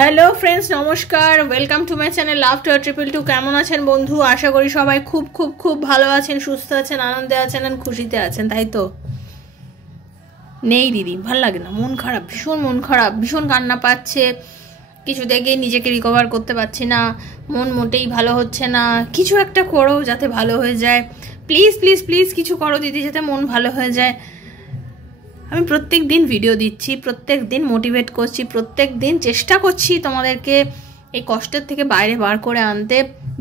Hello friends, নমস্কার। Welcome to my channel love to 222। কেমন আছেন বন্ধু? আশা করি সবাই খুব খুব খুব ভালো আছেন, সুস্থ আছেন, আনন্দে আছেন, আর খুশিতে আছেন, তাই তো? নেই দিদি, ভাল লাগে না, মন খারাপ, ভীষণ মন খারাপ, ভীষণ কান্না পাচ্ছে। কিছু দেখে নিজেকে রিকভার করতে পারছি না, মন মোটেই ভালো হচ্ছে না। কিছু একটা করো যাতে ভালো হয়ে যায়, প্লিজ প্লিজ প্লিজ কিছু করো দিদি, যাতে মন ভালো হয়ে যায়। আমি প্রত্যেক দিন ভিডিও দিচ্ছি, প্রত্যেক দিন মোটিভেট করছি, প্রত্যেক দিন চেষ্টা করছি তোমাদেরকে এই কষ্টের থেকে বাইরে বার করে আনতে।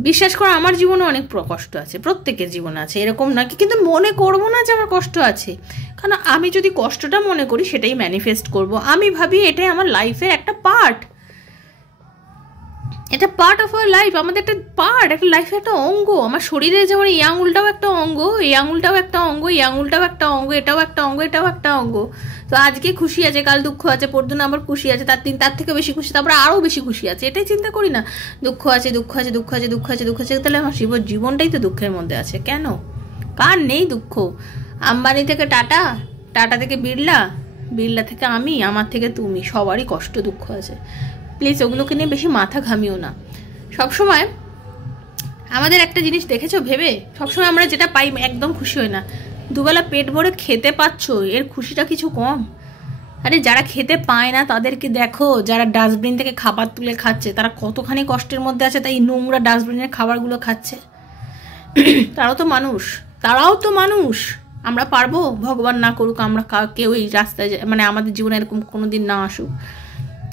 বিশ্বাস করো, আমার জীবনে অনেক কষ্ট আছে, প্রত্যেকের জীবনে আছে, এরকম নাকি, কিন্তু মনে করবো না যে আমার কষ্ট আছে। কারণ আমি যদি কষ্টটা মনে করি সেটাই ম্যানিফেস্ট করব। আমি ভাবি এটাই আমার লাইফের একটা পার্ট, এটা পার্ট অফ আওয়ার লাইফ, আমাদের একটা পার্ট, একটা লাইফের একটা অঙ্গ। আমার শরীরে যেমন এই আঙুলটাও একটা অঙ্গ, এই আঙুলটাও একটা অঙ্গ, এই আঙুলটাও একটা অঙ্গ, এটাও একটা অঙ্গ, এটাও একটা অঙ্গ। তো আজকে খুশি আছে, কাল দুঃখ আছে, পরদিন আবার খুশি আছে, তার থেকে বেশি খুশি, তারপরে আরও বেশি খুশি আছে। এটাই চিন্তা করি না, দুঃখ আছে, দুঃখ আছে, দুঃখ আছে, দুঃখ আছে, দুঃখ আছে, তাহলে আমার জীবনটাই তো দুঃখের মধ্যে আছে। কেন? কার নেই দুঃখ? আম্বানি থেকে টাটা, টাটা থেকে বিড়লা, বিড়লা থেকে আমি, আমার থেকে তুমি, সবারই কষ্ট দুঃখ আছে। প্লিজ ওগুলোকে নিয়ে বেশি মাথা ঘামিও না। সবসময় আমাদের একটা জিনিস দেখেছো ভেবে, সবসময় আমরা যেটা পাই একদম খুশি হই না। দুবেলা পেট ভরে খেতে পাচ্ছ, এর খুশিটা কিছু কম? আরে যারা খেতে পায় না তাদেরকে দেখো, যারা ডাস্টবিন থেকে খাবার তুলে খাচ্ছে, তারা কতখানি কষ্টের মধ্যে আছে, তাই নোংরা ডাস্টবিনের খাবারগুলো খাচ্ছে। তারাও তো মানুষ, তারাও তো মানুষ। আমরা পারবো? ভগবান না করুক আমরা কেউ এই রাস্তায়, মানে আমাদের জীবনে এরকম কোনোদিন না আসুক,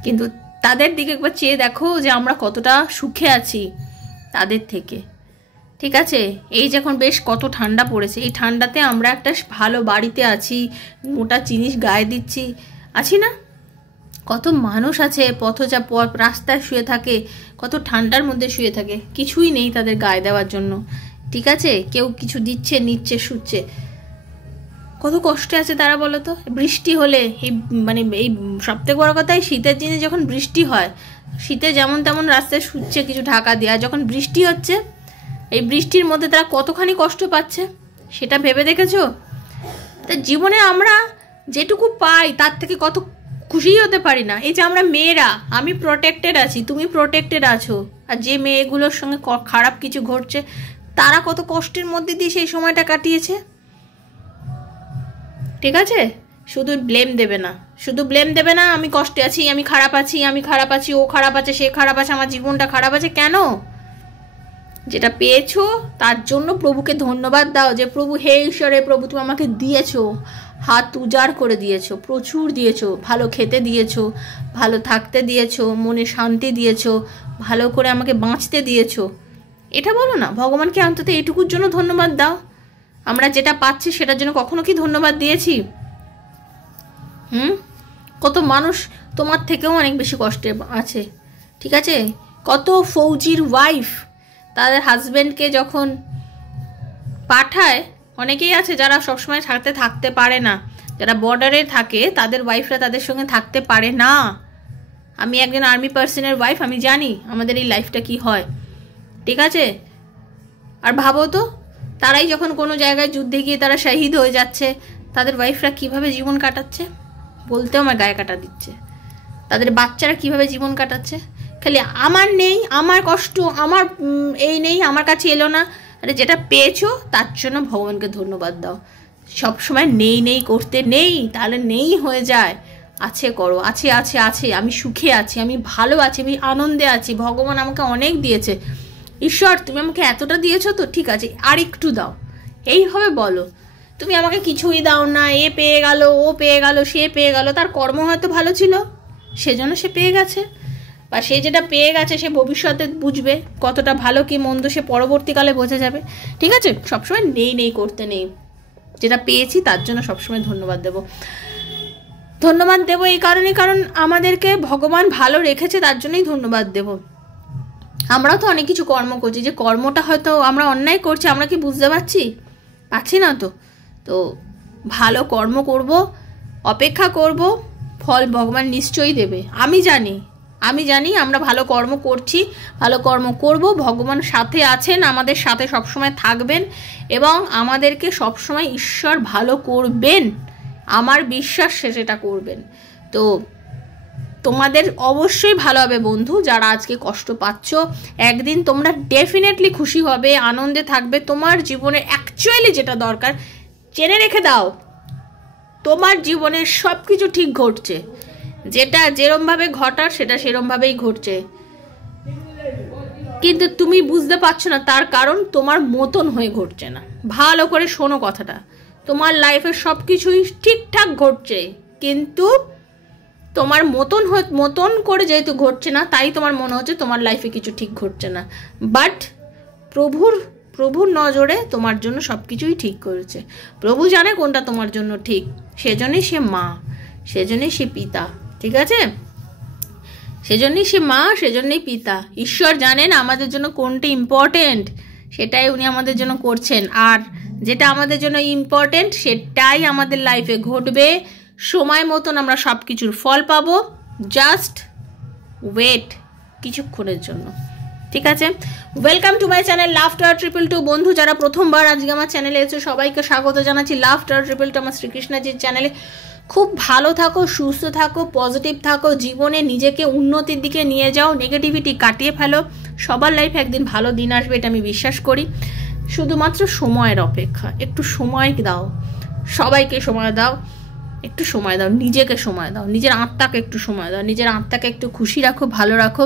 কিন্তু তাদের দিকে একবার চেয়ে দেখো যে আমরা কতটা সুখে আছি তাদের থেকে। ঠিক আছে, এই যখন বেশ কত ঠান্ডা পড়েছে, এই ঠান্ডাতে আমরা একটা ভালো বাড়িতে আছি, মোটা জিনিস গায়ে দিচ্ছি, আছি না? কত মানুষ আছে পথচা রাস্তায় শুয়ে থাকে, কত ঠান্ডার মধ্যে শুয়ে থাকে, কিছুই নেই তাদের গায়ে দেওয়ার জন্য। ঠিক আছে, কেউ কিছু দিচ্ছে, নিচ্ছে, শুচ্ছে, কত কষ্টে আছে তারা, বলো তো? বৃষ্টি হলে এই এই সবথেকে বড় কথা, এই শীতের দিনে যখন বৃষ্টি হয়, শীতে যেমন তেমন রাস্তায় শুচ্ছে কিছু ঢাকা দেওয়া, যখন বৃষ্টি হচ্ছে এই বৃষ্টির মধ্যে তারা কতখানি কষ্ট পাচ্ছে, সেটা ভেবে দেখেছো? তা জীবনে আমরা যেটুকু পাই তার থেকে কত খুশিই হতে পারি না। এই যে আমরা মেয়েরা, আমি প্রোটেক্টেড আছি, তুমি প্রোটেক্টেড আছো, আর যে মেয়েগুলোর সঙ্গে খারাপ কিছু ঘটছে তারা কত কষ্টের মধ্যে দিয়ে সেই সময়টা কাটিয়েছে। ঠিক আছে, শুধু ব্লেম দেবে না, শুধু ব্লেম দেবে না, আমি কষ্টে আছি, আমি খারাপ আছি, আমি খারাপ আছি, ও খারাপ আছে, সে খারাপ আছে, আমার জীবনটা খারাপ আছে। কেন? যেটা পেয়েছো তার জন্য প্রভুকে ধন্যবাদ দাও, যে প্রভু, হে ঈশ্বরে, প্রভু তুমি আমাকে দিয়েছো, হাত উজাড় করে দিয়েছো, প্রচুর দিয়েছো, ভালো খেতে দিয়েছো, ভালো থাকতে দিয়েছো, মনে শান্তি দিয়েছো, ভালো করে আমাকে বাঁচতে দিয়েছো। এটা বলো না ভগবানকে, অন্তত এইটুকুর জন্য ধন্যবাদ দাও। আমরা যেটা পাচ্ছি সেটার জন্য কখনো কি ধন্যবাদ দিয়েছি? কত মানুষ তোমার থেকেও অনেক বেশি কষ্টে আছে। ঠিক আছে, কত ফৌজির ওয়াইফ তাদের হাজব্যান্ডকে যখন পাঠায়, অনেকেই আছে যারা সবসময় সাথে থাকতে পারে না, যারা বর্ডারে থাকে তাদের ওয়াইফরা তাদের সঙ্গে থাকতে পারে না। আমি একজন আর্মি পার্সনের ওয়াইফ, আমি জানি আমাদের এই লাইফটা কি হয়। ঠিক আছে, আর ভাবো তো, তারাই যখন কোনো জায়গায় যুদ্ধে গিয়ে তারা শহীদ হয়ে যাচ্ছে, তাদের ওয়াইফরা কিভাবে জীবন কাটাচ্ছে বলতেও আমার গায়ে কাটা দিচ্ছে। তাদের বাচ্চারা কিভাবে জীবন কাটাচ্ছে। খালি আমার নেই, আমার কষ্ট, আমার এই নেই, আমার কাছে এলো না। আরে যেটা পেয়েছো তার জন্য ভগবানকে ধন্যবাদ দাও। সবসময় নেই নেই করতে নেই, তাহলে নেই হয়ে যায়। আছে করো, আছে আছে আছে, আমি সুখে আছি, আমি ভালো আছি, আমি আনন্দে আছি, ভগবান আমাকে অনেক দিয়েছে, ঈশ্বর তুমি আমাকে এতটা দিয়েছো তো ঠিক আছে, আর একটু দাও, এইভাবে বলো। তুমি আমাকে কিছুই দাও না, এ পেয়ে গেল, ও পেয়ে গেল, সে পেয়ে গেল, তার কর্ম হয়তো ভালো ছিল সেজন্য সে পেয়ে গেছে, বা সে যেটা পেয়ে গেছে সে ভবিষ্যতে বুঝবে কতটা ভালো কি মন্দ, সে পরবর্তীকালে বোঝা যাবে। ঠিক আছে, সবসময় নেই নেই করতে নেই, যেটা পেয়েছি তার জন্য সবসময় ধন্যবাদ দেব। ধন্যবাদ দেবো এই কারণে, কারণ আমাদেরকে ভগবান ভালো রেখেছে, তার জন্যই ধন্যবাদ দেব। আমরাও তো অনেক কিছু কর্ম করছি, যে কর্মটা হয়তো আমরা অন্যায় করছি, আমরা কি বুঝতে পারছি না তো? তো ভালো কর্ম করব, অপেক্ষা করব, ফল ভগবান নিশ্চয়ই দেবে। আমি জানি আমরা ভালো কর্ম করছি, ভালো কর্ম করব, ভগবান সাথে আছেন, আমাদের সাথে সবসময় থাকবেন, এবং আমাদেরকে সবসময় ঈশ্বর ভালো করবেন, আমার বিশ্বাস সে সেটা করবেন। তো তোমাদের অবশ্যই ভালো হবে বন্ধু। যারা আজকে কষ্ট পাচ্ছ, একদিন তোমরা ডেফিনেটলি খুশি হবে, আনন্দে থাকবে। তোমার জীবনে অ্যাকচুয়ালি যেটা দরকার, জেনে রেখে দাও, তোমার জীবনে সব কিছু ঠিক ঘটছে, যেটা যেরমভাবে ঘটার সেটা সেরমভাবেই ঘটছে, কিন্তু তুমি বুঝতে পারছো না। তার কারণ তোমার মতন হয়ে ঘটছে না। ভালো করে শোনো কথাটা, তোমার লাইফে সব কিছুই ঠিকঠাক ঘটছে, কিন্তু তোমার মতন করে যেহেতু ঘটছে না, তাই তোমার মনে হচ্ছে তোমার লাইফে কিছু ঠিক ঘটছে না। বাট প্রভুর নজরে তোমার জন্য সব কিছুই ঠিক করেছে। প্রভু জানে কোনটা তোমার জন্য ঠিক, সেজন্যই সে মা, সেজন্যই সে পিতা, ঠিক আছে? সেজন্যই সে মা, সেজন্যই পিতা। ঈশ্বর জানেন আমাদের জন্য কোনটা ইম্পর্টেন্ট, সেটাই উনি আমাদের জন্য করছেন। আর যেটা আমাদের জন্য ইম্পর্টেন্ট সেটাই আমাদের লাইফে ঘটবে। সময় মতন আমরা সব কিছুর ফল পাবো। জাস্ট ওয়েট কিছুক্ষণের জন্য, ঠিক আছে? Welcome to my channel laughter 222। বন্ধু যারা প্রথমবার আজকে আমার চ্যানেলে এসে সবাইকে স্বাগত জানাচ্ছি। লাফটার 222 আমার শ্রীকৃষ্ণজির চ্যানেলে। খুব ভালো থাকো, সুস্থ থাকো, পজিটিভ থাকো, জীবনে নিজেকে উন্নতির দিকে নিয়ে যাও, নেগেটিভিটি কাটিয়ে ফেলো। সবার লাইফে একদিন ভালো দিন আসবে, এটা আমি বিশ্বাস করি। শুধুমাত্র সময়ের অপেক্ষা। একটু সময় দাও, সবাইকে সময় দাও, একটু সময় দাও, নিজেকে সময় দাও, নিজের আত্মাকে একটু সময় দাও, নিজের আত্মাকে একটু খুশি রাখো, ভালো রাখো।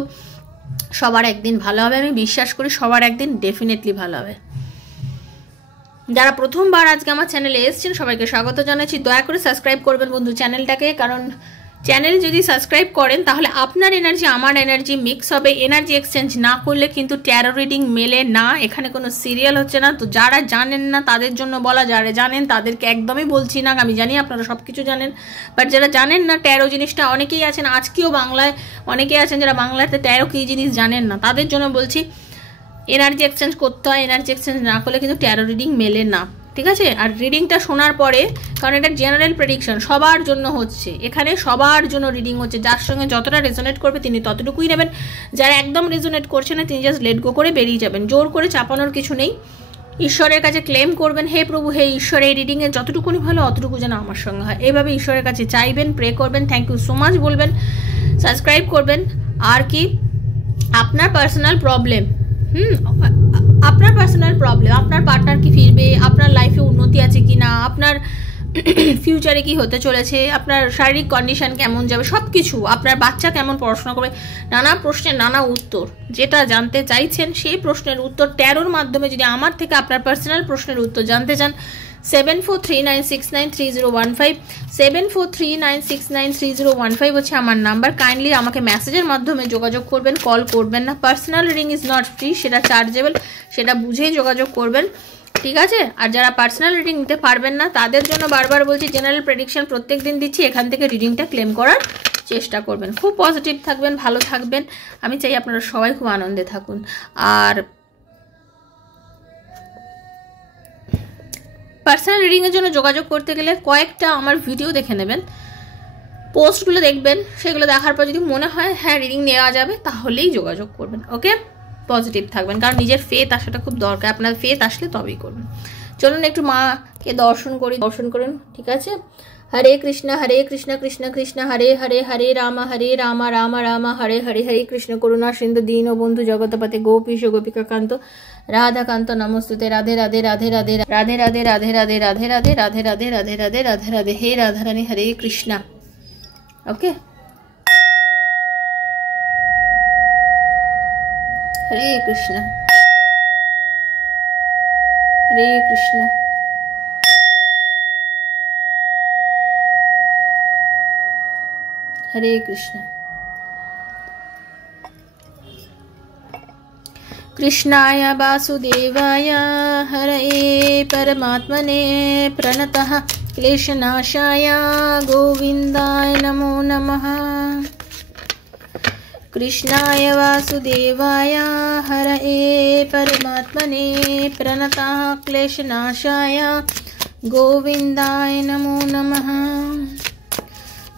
সবার একদিন ভালো হবে, আমি বিশ্বাস করি সবার একদিন ডেফিনেটলি ভালো হবে। যারা প্রথমবার আজকে আমার চ্যানেলে এসেছেন সবাইকে স্বাগত জানাচ্ছি। দয়া করে সাবস্ক্রাইব করবেন বন্ধু চ্যানেলটাকে, কারণ চ্যানেল যদি সাবস্ক্রাইব করেন তাহলে আপনার এনার্জি আমার এনার্জি মিক্স হবে। এনার্জি এক্সচেঞ্জ না করলে কিন্তু ট্যারো রিডিং মেলে না। এখানে কোনো সিরিয়াল হচ্ছে না। তো যারা জানেন না তাদের জন্য বলা, যারা জানেন তাদেরকে একদমই বলছি না। আমি জানি আপনারা সব কিছু জানেন, বাট যারা জানেন না ট্যারো জিনিসটা, অনেকেই আছেন আজকেও বাংলায় অনেকেই আছেন যারা বাংলাতে ট্যারো কী জিনিস জানেন না, তাদের জন্য বলছি এনার্জি এক্সচেঞ্জ করতে হয়। এনার্জি এক্সচেঞ্জ না করলে কিন্তু ট্যারো রিডিং মেলে না, ঠিক আছে? আর রিডিংটা শোনার পরে, কারণ এটা জেনারেল প্রেডিকশন, সবার জন্য হচ্ছে, এখানে সবার জন্য রিডিং হচ্ছে। যার সঙ্গে যতটা রেজোনেট করবে তিনি ততটুকুই নেবেন। যারা একদম রেজোনেট করছে না তিনি জাস্ট লেট গো করে বেরিয়ে যাবেন। জোর করে চাপানোর কিছু নেই। ঈশ্বরের কাছে ক্লেম করবেন, হে প্রভু, হে ঈশ্বর, এই রিডিংয়ে যতটুকুনি ভালো অতটুকু যেন আমার সঙ্গে হয়। এইভাবে ঈশ্বরের কাছে চাইবেন, প্রে করবেন, থ্যাংক ইউ সো মাচ বলবেন, সাবস্ক্রাইব করবেন। আর কি, আপনার পার্সোনাল প্রবলেম, আপনার পার্সোনাল প্রবলেম, আপনার পার্টনার কি ফিরবে, আপনার লাইফে উন্নতি আছে কি না, আপনার ফিউচারে কি হতে চলেছে, আপনার শারীরিক কন্ডিশন কেমন যাবে, সব কিছু, আপনার বাচ্চা কেমন পড়াশোনা করবে, নানা প্রশ্নের নানা উত্তর, যেটা জানতে চাইছেন সেই প্রশ্নের উত্তর ট্যারোর মাধ্যমে যদি আমার থেকে আপনার পার্সোনাল প্রশ্নের উত্তর জানতে চান, 7439693015 7439693015 হচ্ছে আমার নাম্বার। কাইন্ডলি আমাকে মেসেজের মাধ্যমে যোগাযোগ করবেন, কল করবেন না। Personal reading is not free, সেটা চার্জেবল, সেটা বুঝেই যোগাযোগ করবেন, ঠিক আছে? আর যারা পার্সোনাল রিডিং নিতে পারবেন না তাদের জন্য বারবার বলছি, জেনারেল প্রেডিকশন প্রত্যেক দিন দিচ্ছি, এখান থেকে রিডিংটা ক্লেম করার চেষ্টা করবেন। খুব পজিটিভ থাকবেন, ভালো থাকবেন। আমি চাই আপনারা সবাই খুব আনন্দে থাকুন। আর পার্সোনাল রিডিংয়ের জন্য যোগাযোগ করতে গেলে কয়েকটা আমার ভিডিও দেখে নেবেন, পোস্টগুলো দেখবেন, সেগুলো দেখার পর যদি মনে হয় হ্যাঁ রিডিং নেওয়া যাবে তাহলেই যোগাযোগ করবেন। ওকে, পজিটিভ থাকবেন, কারণ নিজের ফেথ আসাটা খুব দরকার। আপনার ফেথ আসলে তবেই করবেন। চলুন একটু মাকে দর্শন করুন, ঠিক আছে? হরে কৃষ্ণ কৃষ্ণ কৃষ্ণ হরে হরে, হরে রাম রাম রাম হরে হরে, হরে কৃষ্ণ করুণা সিন্ধু দীন বন্ধু জগতপতে গোপীশ গোপিকাকান্ত রাধাকান্ত নমস্তুতে। রাধে রাধে রাধে রাধে রাধে রাধে রাধে রাধে রাধে রাধে রাধে রাধে রাধে রাধে রাধে রাধে। হে রাধারানী, হরে কৃষ্ণ। ওকে, হরে কৃষ্ণ হরে কৃষ্ণ হরে কৃষ্ণ। কৃষ্ণায় বাসুদেবায় হরয়ে পরমাত্মনে প্রণতঃ ক্লেশনাশায় গোবিন্দায় নমো নমঃ। কৃষ্ণায় বাসুদেবায় হরয়ে পরমাত্মনে প্রণতঃ ক্লেশনাশায় গোবিন্দায় নমো নমঃ।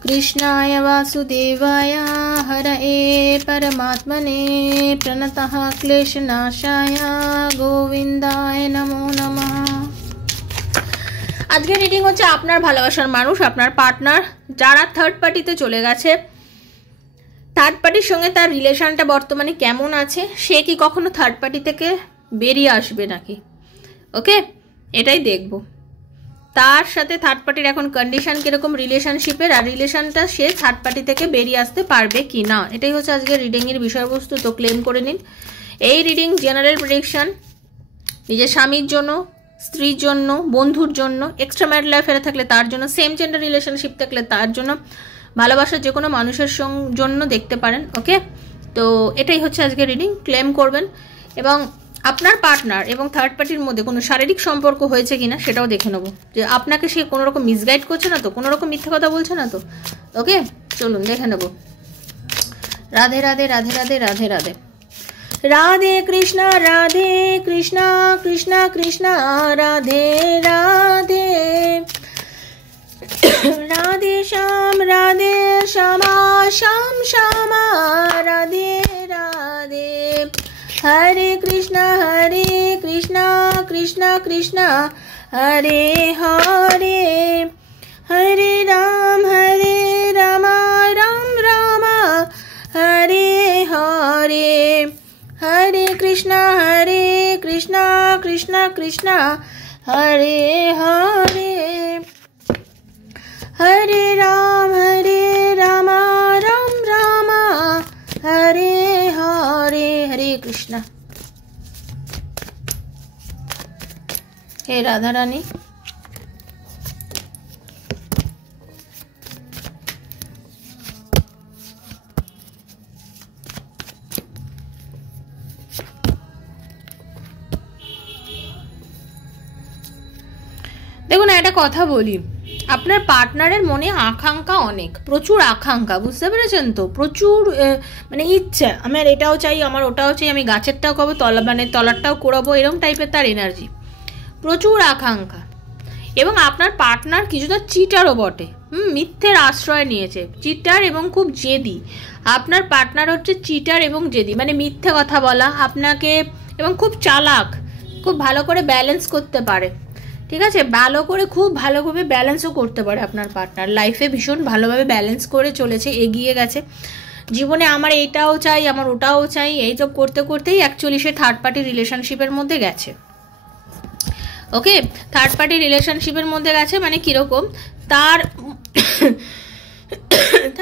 কৃষ্ণায় বাসুদেবায় হরয়ে পরমাত্মনে প্রণতঃ ক্লেশনাশায় গোবিন্দায় নমো নমঃ। আজকে রিডিং হচ্ছে আপনার ভালোবাসার মানুষ, আপনার পার্টনার, যারা থার্ড পার্টিতে চলে গেছে, থার্ড পার্টির সঙ্গে তার রিলেশনটা বর্তমানে কেমন আছে, সে কি কখনো থার্ড পার্টি থেকে বেরিয়ে আসবে নাকি, ওকে, এটাই দেখব। তার সাথে থার্ড পার্টির এখন কন্ডিশন কীরকম রিলেশনশিপের, আর রিলেশনটা সে থার্ড পার্টি থেকে বেরিয়ে আসতে পারবে কি না, এটাই হচ্ছে আজকে রিডিংয়ের বিষয়বস্তু। তো ক্লেম করে নিন। এই রিডিং জেনারেল প্রেডিকশন নিজের স্বামীর জন্য, স্ত্রীর জন্য, বন্ধুর জন্য, এক্সট্রা ম্যারিটাল অ্যাফেয়ারে থাকলে তার জন্য, সেম জেন্ডার রিলেশনশিপ থাকলে তার জন্য, ভালোবাসার যে কোনো মানুষের জন্য দেখতে পারেন, ওকে। তো এটাই হচ্ছে আজকে রিডিং। ক্লেম করবেন। এবং আপনার পার্টনার এবং থার্ড পার্টির মধ্যে কোনো শারীরিক সম্পর্ক হয়েছে কিনা সেটাও দেখে নেবো, যে আপনাকে সে কোনো রকম মিসগাইড করছে না তো, কোনো রকম মিথ্যা কথা বলছে না তো, ওকে। চলুন দেখে নেব। রাধে রাধে রাধে রাধে রাধে রাধে রাধে কৃষ্ণ কৃষ্ণ কৃষ্ণ রাধে রাধে রাধে শ্যামা শ্যাম শ্যামা রাধে রাধে হরে কৃষ্ণ কৃষ্ণ কৃষ্ণ হরে হরে হরে রাম রাম রাম হরে হরে হরে কৃষ্ণ কৃষ্ণ কৃষ্ণ হরে হরে হরে রাম রাম রাম হরে হরে। হরে কৃষ্ণ। হে রাধা রানী, দেখুন একটা কথা বলি, আপনার পার্টনারের মনে আকাঙ্ক্ষা অনেক, প্রচুর আকাঙ্ক্ষা, বুঝতে পেরেছেন তো, প্রচুর মানে ইচ্ছা, আমার এটাও চাই, আমার ওটাও চাই, আমি গাছেরটাও করবো, তলারটাও করাবো, এরকম টাইপের তার এনার্জি, প্রচুর আকাঙ্ক্ষা। এবং আপনার পার্টনার কিছুটা চিটারও বটে, মিথ্যের আশ্রয় নিয়েছে, চিটার এবং খুব জেদি। আপনার পার্টনার হচ্ছে চিটার এবং জেদি, মানে মিথ্যে কথা বলা আপনাকে, এবং খুব চালাক, খুব ভালো করে ব্যালেন্স করতে পারে, ঠিক আছে, খুব ভালোভাবে ব্যালেন্সও করতে পারে আপনার পার্টনার। লাইফে ভীষণ ভালোভাবে ব্যালেন্স করে চলেছে, এগিয়ে গেছে জীবনে, আমার এইটাও চাই, আমার ওটাও চাই, এইসব করতে করতেই অ্যাকচুয়ালি সে থার্ড পার্টি রিলেশনশিপের মধ্যে গেছে, ওকে। থার্ড পার্টি রিলেশনশিপের মধ্যে গেছে মানে কীরকম, তার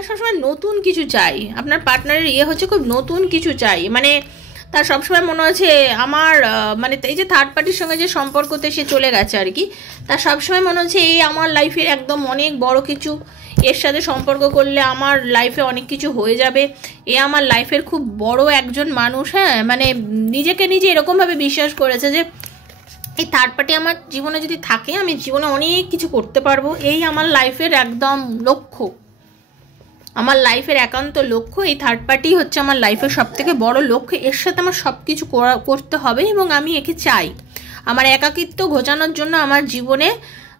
সবসময় নতুন কিছু চাই, আপনার পার্টনারের হচ্ছে খুব নতুন কিছু চাই, মানে তার সবসময় মনে হচ্ছে আমার মানে এই যে থার্ড পার্টির সঙ্গে যে সম্পর্কতে সে চলে গেছে আর কি, তার সবসময় মনে হচ্ছে এই আমার লাইফের একদম অনেক বড় কিছু, এর সাথে সম্পর্ক করলে আমার লাইফে অনেক কিছু হয়ে যাবে, এ আমার লাইফের খুব বড় একজন মানুষ, হ্যাঁ, মানে নিজেকে নিজে এরকমভাবে বিশ্বাস করেছে যে এই থার্ড পার্টি আমার জীবনে যদি থাকে আমি জীবনে অনেক কিছু করতে পারবো, এই আমার লাইফের একদম লক্ষ্য, আমার লাইফের একান্ত লক্ষ্য, এই থার্ড পার্টি হচ্ছে আমার লাইফের সব থেকে বড় লক্ষ্য, এর সাথে আমার সব কিছু করতে হবে এবং আমি একে চাই আমার একাকিত্ব ঘোচানোর জন্য, আমার জীবনে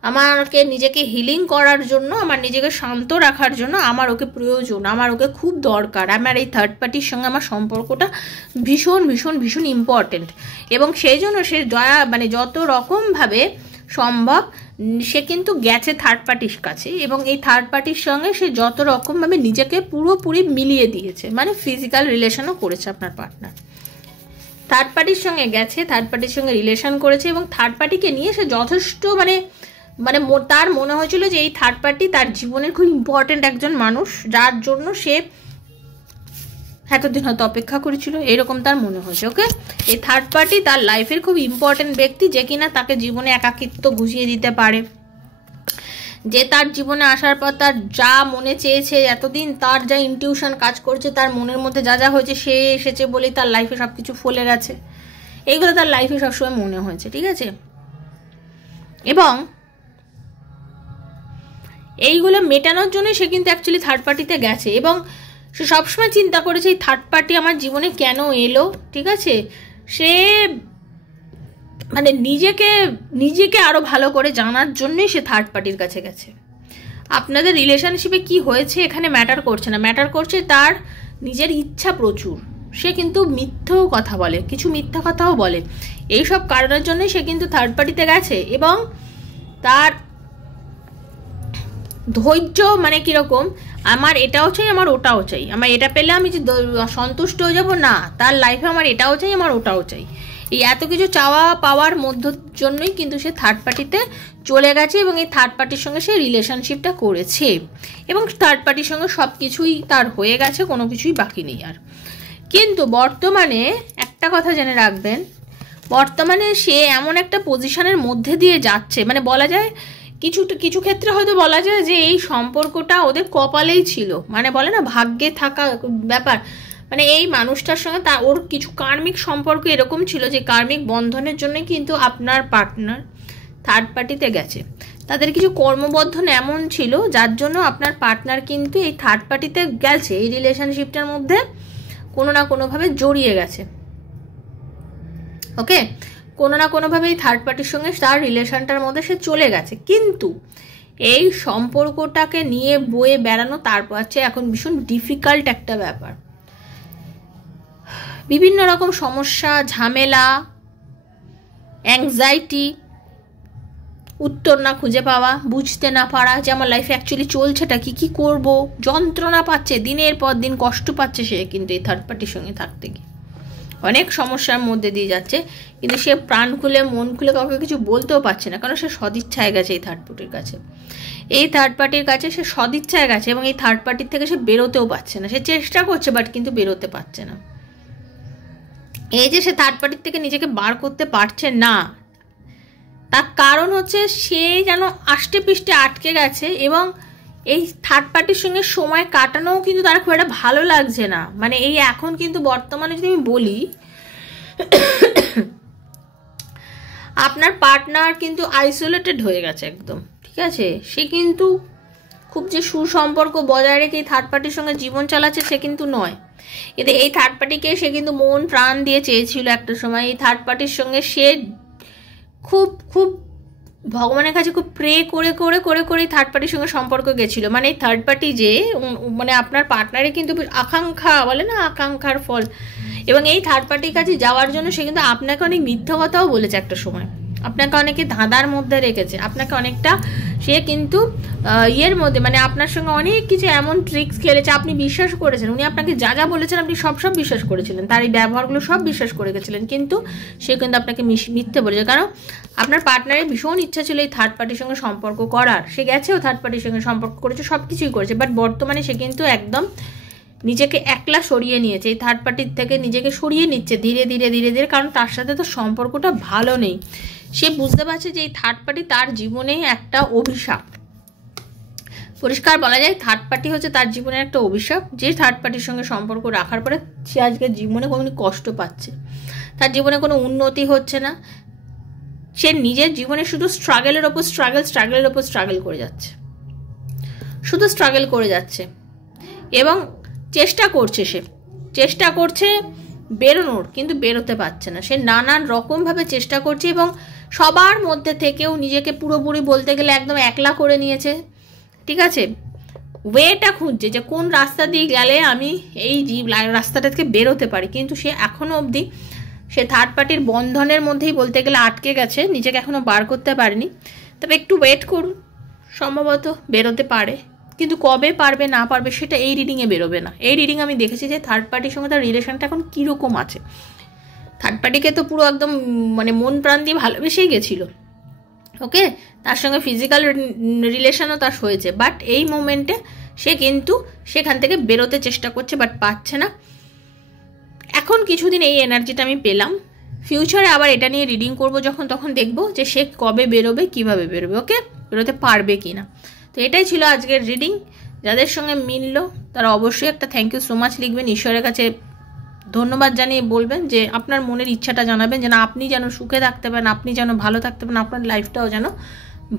আমাকে নিজেকে হিলিং করার জন্য, আমার নিজেকে শান্ত রাখার জন্য আমার ওকে প্রয়োজন, আমার ওকে খুব দরকার, আমার এই থার্ড পার্টির সঙ্গে আমার সম্পর্কটা ভীষণ ভীষণ ভীষণ ইম্পর্টেন্ট। এবং সেই জন্য সে মানে যত রকমভাবে সম্ভব সে কিন্তু গেছে থার্ড পার্টির কাছে, এবং এই থার্ড পার্টির সঙ্গে সে যত রকমভাবে নিজেকে পুরোপুরি মিলিয়ে দিয়েছে, মানে ফিজিক্যাল রিলেশনও করেছে আপনার পার্টনার, থার্ড পার্টির সঙ্গে গেছে, থার্ড পার্টির সঙ্গে রিলেশন করেছে, এবং থার্ড পার্টিকে নিয়ে সে যথেষ্ট মানে তার মনে হয়েছিল যে এই থার্ড পার্টি তার জীবনের খুব ইম্পর্টেন্ট একজন মানুষ, যার জন্য সে এতদিন হয়তো অপেক্ষা করেছিল, এরকম তার মনে হয়েছে, ওকে। এই থার্ড পার্টি তার লাইফের খুব ইম্পর্টেন্ট ব্যক্তি, যে কিনা তাকে জীবনে একাকিত্ব ঘুষিয়ে দিতে পারে, যে তার জীবনে আসার পর তার যা মনে চেয়েছে এতদিন, তার যা ইনটিউশন কাজ করছে, তার মনের মধ্যে যা যা হয়েছে, সে এসেছে বলেই তার লাইফে সব কিছু ফলে গেছে, এইগুলো তার লাইফে সবসময় মনে হয়েছে, ঠিক আছে। এবং এইগুলো মেটানোর জন্য সে কিন্তু অ্যাকচুয়ালি থার্ড পার্টিতে গেছে, এবং সে সবসময় চিন্তা করেছে এই থার্ড পার্টি আমার জীবনে কেন এলো, ঠিক আছে। সে মানে নিজেকে আরো ভালো করে জানার জন্যই সে থার্ড পার্টির কাছে গেছে। আপনাদের রিলেশনশিপে কি হয়েছে এখানে ম্যাটার করছে না, ম্যাটার করছে তার নিজের ইচ্ছা প্রচুর, সে কিন্তু মিথ্যেও কথা বলে, কিছু মিথ্যা কথাও বলে, এইসব কারণের জন্যই সে কিন্তু থার্ড পার্টিতে গেছে। এবং তার ধৈর্য মানে কিরকম, আমার এটাও চাই, আমার ওটাও চাই, আমার এটা পেলে আমি যে সন্তুষ্ট হয়ে যাবো না, তার লাইফে আমার এটাও চাই, আমার ওটাও চাই। এই এত কিছু চাওয়া পাওয়ার মধ্যে জন্যই কিন্তু সে থার্ড পার্টিতে চলে গেছে এবং এই থার্ড পার্টির সঙ্গে সে রিলেশনশিপটা করেছে এবং থার্ড পার্টির সঙ্গে সব কিছুই তার হয়ে গেছে, কোনো কিছুই বাকি নেই আর। কিন্তু বর্তমানে একটা কথা জেনে রাখবেন, বর্তমানে সে এমন একটা পজিশনের মধ্যে দিয়ে যাচ্ছে, মানে বলা যায় কিছু ক্ষেত্রে হয়তো বলা যায় যে এই সম্পর্কটা ওদের কপালেই ছিল, মানে বলে না ভাগ্যে থাকা ব্যাপার, মানে এই মানুষটার সঙ্গে ওর কিছু কার্মিক সম্পর্ক এরকম ছিল যে কার্মিক বন্ধনের জন্য কিন্তু আপনার পার্টনার থার্ড পার্টিতে গেছে। তাদের কিছু কর্মবন্ধন এমন ছিল যার জন্য আপনার পার্টনার কিন্তু এই থার্ড পার্টিতে গেছে, এই রিলেশনশিপটার মধ্যে কোনো না কোনোভাবে জড়িয়ে গেছে। ওকে, কোনো না কোনোভাবে এই থার্ড পার্টির সঙ্গে তার রিলেশনটার মধ্যে সে চলে গেছে, কিন্তু এই সম্পর্কটাকে নিয়ে বয়ে বেড়ানো তারপর হচ্ছে এখন ভীষণ ডিফিকাল্ট একটা ব্যাপার। বিভিন্ন রকম সমস্যা, ঝামেলা, অ্যাংজাইটি, উত্তর না খুঁজে পাওয়া, বুঝতে না পারা যে আমার লাইফে অ্যাকচুয়ালি চলছেটা কি করব, যন্ত্রণা পাচ্ছে, দিনের পর দিন কষ্ট পাচ্ছে সে কিন্তু এই থার্ড পার্টির সঙ্গে থাকতে গিয়ে অনেক সমস্যার মধ্যে দিয়ে যাচ্ছে, কিন্তু সে প্রাণ খুলে মন খুলে কাউকে কিছু বলতেও পারছে না, কারণ সে সদিচ্ছায় গেছে এই থার্ড পার্টির কাছে। এই থার্ড পার্টির কাছে সে সদিচ্ছায় গেছে এবং এই থার্ড পার্টির থেকে সে বেরোতেও পারছে না। সে চেষ্টা করছে বাট কিন্তু বেরোতে পারছে না। এই যে সে থার্ড পার্টির থেকে নিজেকে বার করতে পারছে না, তার কারণ হচ্ছে সে যেন আষ্টে পৃষ্ঠে আটকে গেছে এবং এই থার্ড পার্টির সঙ্গে সময় কাটানোও কিন্তু তার খুব একটা ভালো লাগছে না। মানে এই এখন কিন্তু বর্তমানে যদি আমি বলি, আপনার পার্টনার কিন্তু আইসোলেটেড হয়ে গেছে একদম, ঠিক আছে? সে কিন্তু খুব যে সুসম্পর্ক বজায় রেখে এই থার্ড পার্টির সঙ্গে জীবন চালাচ্ছে সে কিন্তু নয়। এতে এই থার্ড পার্টিকে সে কিন্তু মন প্রাণ দিয়ে চেয়েছিল একটা সময়। এই থার্ড পার্টির সঙ্গে সে খুব খুব ভগবানের কাছে খুব প্রে করে করে করে করে থার্ড পার্টির সঙ্গে সম্পর্ক গেছিলো। মানে এই থার্ড পার্টি যে মানে আপনার পার্টনারে কিন্তু আকাঙ্ক্ষা বলে না, আকাঙ্ক্ষার ফল, এবং এই থার্ড পার্টির কাছে যাওয়ার জন্য সে কিন্তু আপনাকে অনেক মিথ্যা কথাও বলেছে একটা সময়, আপনাকে অনেকে ধাঁধার মধ্যে রেখেছে, আপনাকে অনেকটা সে কিন্তু ইয়ের মধ্যে মানে আপনার সঙ্গে অনেক কিছু এমন ট্রিক্স খেলেছে, আপনি বিশ্বাস করেছেন, উনি আপনাকে যা যা বলেছেন আপনি সব বিশ্বাস করেছিলেন, তার এই ব্যবহারগুলো সব বিশ্বাস করে গেছিলেন, কিন্তু সে কিন্তু আপনাকে মিথ্যে বলেছে। কারণ আপনার পার্টনারের ভীষণ ইচ্ছা ছিল এই থার্ড পার্টির সঙ্গে সম্পর্ক করার, সে গেছেও থার্ড পার্টির সঙ্গে সম্পর্ক করেছে, সব কিছুই করেছে, বাট বর্তমানে সে কিন্তু একদম নিজেকে একলা সরিয়ে নিয়েছে, এই থার্ড পার্টির থেকে নিজেকে সরিয়ে নিচ্ছে ধীরে ধীরে ধীরে ধীরে, কারণ তার সাথে তো সম্পর্কটা ভালো নেই। সে বুঝতে পারছে যে এই থার্ড পার্টি তার জীবনে একটা অভিশাপ, পরিষ্কার বলা যায় থার্ড পার্টি হচ্ছে তার জীবনের একটা অভিশাপ। যে থার্ড পার্টির সঙ্গে সম্পর্ক রাখার পরে সে আজকে জীবনে কোনো কষ্ট পাচ্ছে, তার জীবনে কোনো উন্নতি হচ্ছে না, সে নিজের জীবনে শুধু স্ট্রাগলের ওপর স্ট্রাগল করে যাচ্ছে, শুধু স্ট্রাগল করে যাচ্ছে এবং চেষ্টা করছে বেরোনোর, কিন্তু বেরোতে পারছে না। সে নানান রকমভাবে চেষ্টা করছে এবং সবার মধ্যে থেকেও নিজেকে পুরোপুরি বলতে গেলে একদম একলা করে নিয়েছে, ঠিক আছে? ওয়েটা খুঁজছে যে কোন রাস্তা দিয়ে গেলে আমি এই রাস্তাটা থেকে বেরোতে পারি, কিন্তু সে এখনও অবধি সে থার্ড পার্টির বন্ধনের মধ্যেই বলতে গেলে আটকে গেছে, নিজেকে এখনও বার করতে পারেনি। তবে একটু ওয়েট করুন, সম্ভবত বেরোতে পারে, কিন্তু কবে পারবে না পারবে সেটা এই রিডিংয়ে বেরোবে না। এই রিডিং আমি দেখেছি যে থার্ড পার্টির সঙ্গে তার রিলেশনটা এখন কীরকম আছে। থার্ড পার্টিকে তো পুরো একদম মানে মন প্রাণ দিয়ে ভালোবেসেই গেছিলো, ওকে, তার সঙ্গে ফিজিক্যাল রিলেশনও তার হয়েছে, বাট এই মোমেন্টে সে কিন্তু সেখান থেকে বেরোতে চেষ্টা করছে বাট পাচ্ছে না। এখন কিছুদিন এই এনার্জিটা আমি পেলাম, ফিউচারে আবার এটা নিয়ে রিডিং করব যখন, তখন দেখব যে সে কবে বেরোবে, কিভাবে বেরোবে, ওকে, বেরোতে পারবে কি না। তো এটাই ছিল আজকের রিডিং। যাদের সঙ্গে মিললো তারা অবশ্যই একটা থ্যাংক ইউ সো মাচ লিখবেন, ঈশ্বরের কাছে ধন্যবাদ জানিয়ে বলবেন যে আপনার মনের ইচ্ছাটা জানাবেন, যেন আপনি যেন সুখে থাকতে পারেন, আপনি যেন ভালো থাকতে পারেন, আপনার লাইফটাও যেন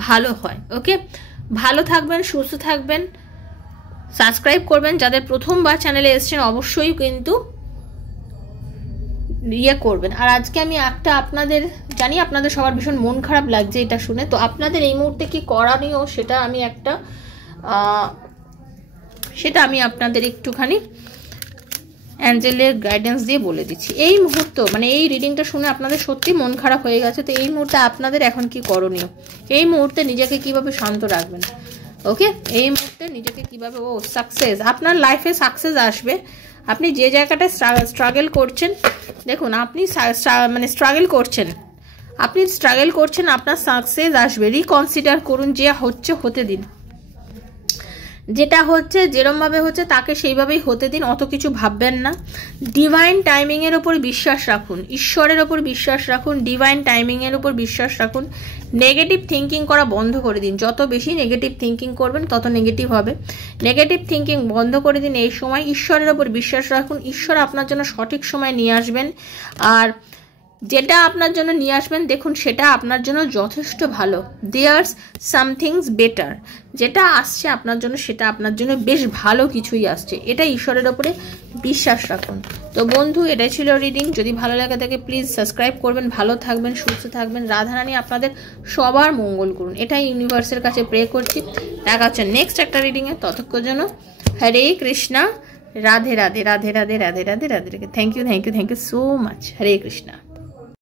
ভালো হয়। ওকে, ভালো থাকবেন, সুস্থ থাকবেন, সাবস্ক্রাইব করবেন। যাদের প্রথমবার চ্যানেলে এসেছেন অবশ্যই কিন্তু করবেন। আর আজকে আমি একটা আপনাদের জানি আপনাদের সবার ভীষণ মন খারাপ লাগছে এটা শুনে, তো আপনাদের এই মুহূর্তে কি করণীয় সেটা আমি আপনাদের একটুখানি অ্যাঞ্জেলের গাইডেন্স দিয়ে বলে দিচ্ছি। এই মুহূর্তে মানে এই রিডিংটা শুনে আপনাদের সত্যি মন খারাপ হয়ে গেছে, তো এই মুহূর্তে আপনাদের এখন কি করণীয়, এই মুহূর্তে নিজেকে কিভাবে শান্ত রাখবেন। ওকে, এই মুহূর্তে নিজেকে কিভাবে সাকসেস, আপনার লাইফে সাকসেস আসবে। আপনি যে জায়গাটায় স্ট্রাগল করছেন, দেখুন আপনি মানে স্ট্রাগল করছেন, আপনার সাকসেস আসবে। রিকনসিডার করুন, যে হচ্ছে হতে দিন, যেটা হচ্ছে যেরমভাবে হচ্ছে তাকে সেইভাবেই হতে দিন, অত কিছু ভাববেন না। ডিভাইন টাইমিংয়ের ওপর বিশ্বাস রাখুন, ঈশ্বরের ওপর বিশ্বাস রাখুন, ডিভাইন টাইমিংয়ের ওপর বিশ্বাস রাখুন। নেগেটিভ থিঙ্কিং করা বন্ধ করে দিন, যত বেশি নেগেটিভ থিঙ্কিং করবেন তত নেগেটিভ হবে। নেগেটিভ থিঙ্কিং বন্ধ করে দিন এই সময়, ঈশ্বরের ওপর বিশ্বাস রাখুন, ঈশ্বর আপনার জন্য সঠিক সময় নিয়ে আসবেন। আর যেটা আপনার জন্য নিয়ে আসবেন দেখুন সেটা আপনার জন্য যথেষ্ট ভালো। দেয়ার্স সামথিংস বেটার, যেটা আসছে আপনার জন্য সেটা আপনার জন্য বেশ ভালো কিছুই আসছে, এটা ঈশ্বরের ওপরে বিশ্বাস রাখুন। তো বন্ধু, এটাই ছিল রিডিং। যদি ভালো লাগে থাকে প্লিজ সাবস্ক্রাইব করবেন। ভালো থাকবেন, সুস্থ থাকবেন, রাধারানী আপনাদের সবার মঙ্গল করুন, এটাই ইউনিভার্সের কাছে প্রে করছি। দেখা হচ্ছে নেক্সট একটা রিডিংয়ে, ততক্ষণ জন্য Hare Krishna, Radhe Radhe Radhe Radhe Radhe Radhe Radhe Radhe. Thank you so much. Hare Krishna.